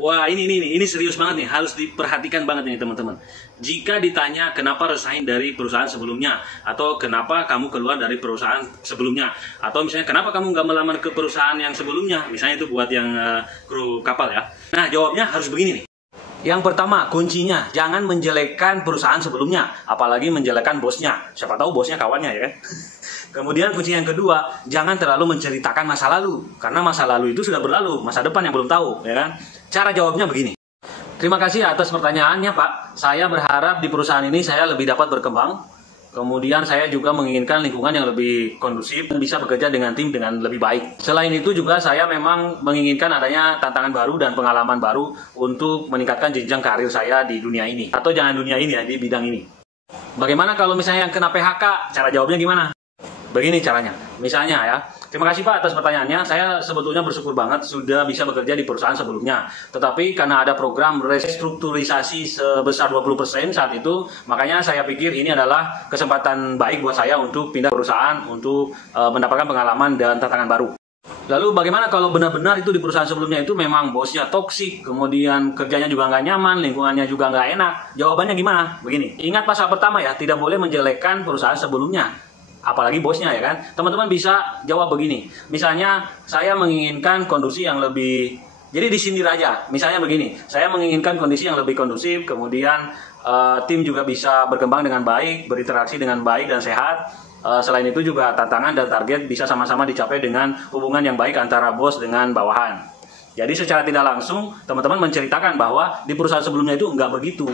Wah, ini serius banget nih, harus diperhatikan banget nih teman-teman. Jika ditanya kenapa resign dari perusahaan sebelumnya, atau kenapa kamu keluar dari perusahaan sebelumnya, atau misalnya kenapa kamu nggak melamar ke perusahaan yang sebelumnya, misalnya itu buat yang kru kapal ya. Nah, jawabnya harus begini nih. Yang pertama, kuncinya jangan menjelekkan perusahaan sebelumnya, apalagi menjelekkan bosnya. Siapa tahu bosnya kawannya ya kan. Kemudian kunci yang kedua, jangan terlalu menceritakan masa lalu, karena masa lalu itu sudah berlalu, masa depan yang belum tahu, ya kan? Cara jawabnya begini. Terima kasih atas pertanyaannya, Pak. Saya berharap di perusahaan ini saya lebih dapat berkembang. Kemudian saya juga menginginkan lingkungan yang lebih kondusif dan bisa bekerja dengan tim dengan lebih baik. Selain itu juga saya memang menginginkan adanya tantangan baru dan pengalaman baru untuk meningkatkan jenjang karir saya di dunia ini. Atau jangan dunia ini ya, di bidang ini. Bagaimana kalau misalnya yang kena PHK? Cara jawabnya gimana? Begini caranya. Misalnya ya, terima kasih Pak atas pertanyaannya. Saya sebetulnya bersyukur banget sudah bisa bekerja di perusahaan sebelumnya. Tetapi karena ada program restrukturisasi sebesar 20% saat itu, makanya saya pikir ini adalah kesempatan baik buat saya untuk pindah perusahaan untuk mendapatkan pengalaman dan tantangan baru. Lalu bagaimana kalau benar-benar itu di perusahaan sebelumnya itu memang bosnya toksik, kemudian kerjanya juga nggak nyaman, lingkungannya juga nggak enak? Jawabannya gimana? Begini, ingat pasal pertama ya, tidak boleh menjelekkan perusahaan sebelumnya. Apalagi bosnya ya kan. Teman-teman bisa jawab begini. Misalnya saya menginginkan kondisi yang lebih, jadi disindir aja. Misalnya begini, saya menginginkan kondisi yang lebih kondusif, kemudian tim juga bisa berkembang dengan baik, berinteraksi dengan baik dan sehat. Selain itu juga tantangan dan target bisa sama-sama dicapai dengan hubungan yang baik antara bos dengan bawahan. Jadi secara tidak langsung teman-teman menceritakan bahwa di perusahaan sebelumnya itu nggak begitu.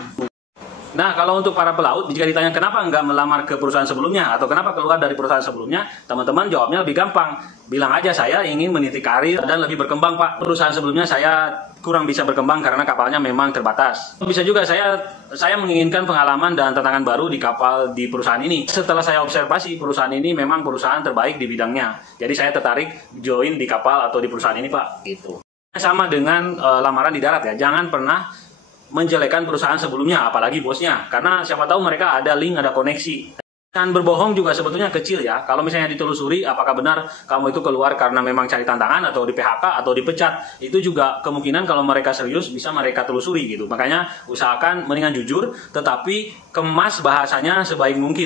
Nah, kalau untuk para pelaut, jika ditanya kenapa nggak melamar ke perusahaan sebelumnya atau kenapa keluar dari perusahaan sebelumnya, teman-teman jawabnya lebih gampang. Bilang aja saya ingin meniti karir dan lebih berkembang, Pak. Perusahaan sebelumnya saya kurang bisa berkembang karena kapalnya memang terbatas. Bisa juga saya menginginkan pengalaman dan tantangan baru di kapal di perusahaan ini. Setelah saya observasi, perusahaan ini memang perusahaan terbaik di bidangnya. Jadi saya tertarik join di kapal atau di perusahaan ini, Pak. Gitu. Sama dengan lamaran di darat ya. Jangan pernah menjelekkan perusahaan sebelumnya, apalagi bosnya, karena siapa tahu mereka ada link, ada koneksi. Dan berbohong juga sebetulnya kecil ya. Kalau misalnya ditelusuri apakah benar kamu itu keluar karena memang cari tantangan atau di PHK atau dipecat, itu juga kemungkinan kalau mereka serius bisa mereka telusuri gitu. Makanya usahakan mendingan jujur, tetapi kemas bahasanya sebaik mungkin.